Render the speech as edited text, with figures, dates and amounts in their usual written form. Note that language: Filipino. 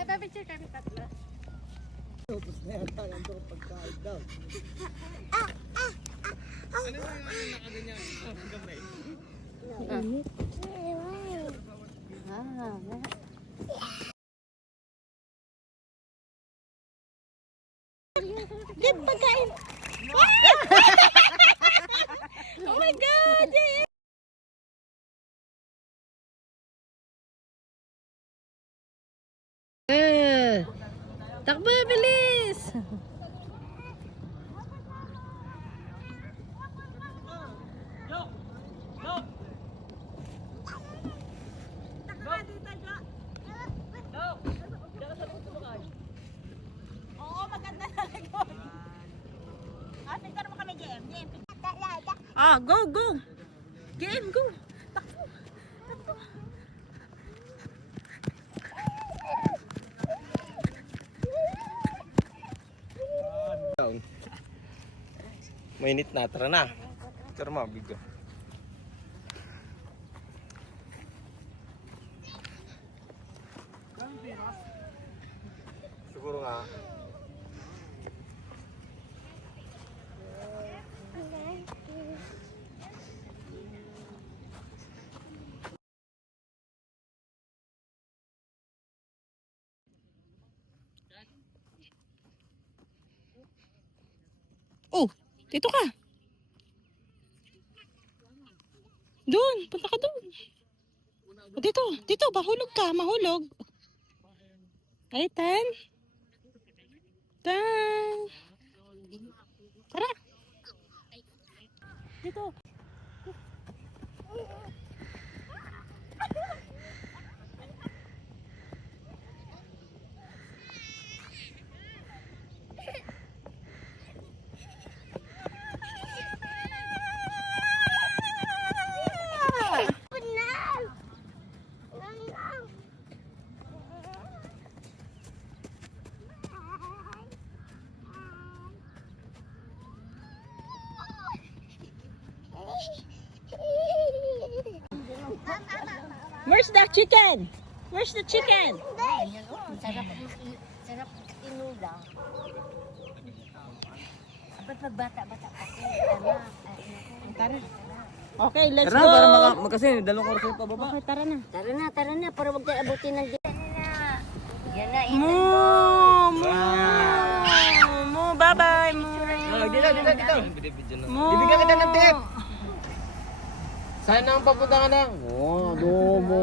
Ay, babicture kami tatlo. Tapos na yata yan doon pagkain daw. Ano yung nakaganyan? Gamay. Give pagkain! Oh my God! Takbo, bilis! Oo, maganda na likod. Picture mo kami, GM. Go, go! GM, go! Takbo! Takbo! Mainit na, tara na. Tara mo, video. Siguro nga. Oh, dito ka. Doon, punta ka doon. Dito, dito, mahulog ka, mahulog. Ay, Tan. Tan. Tara. Dito. Where's the chicken? Where's the chicken? Sarap inula. Dapat magbata-bata kasi. Tara. Okay, let's Tara, go. para kasi dalawang oras pa baba. Okay, tara na. Tara na, para wag tayo abutin ng diyan na. Yan na, Mo, bye-bye. Dito. Mo. Bibigyan kita ng tip. Saan ang papunta ka na? Oh, domo.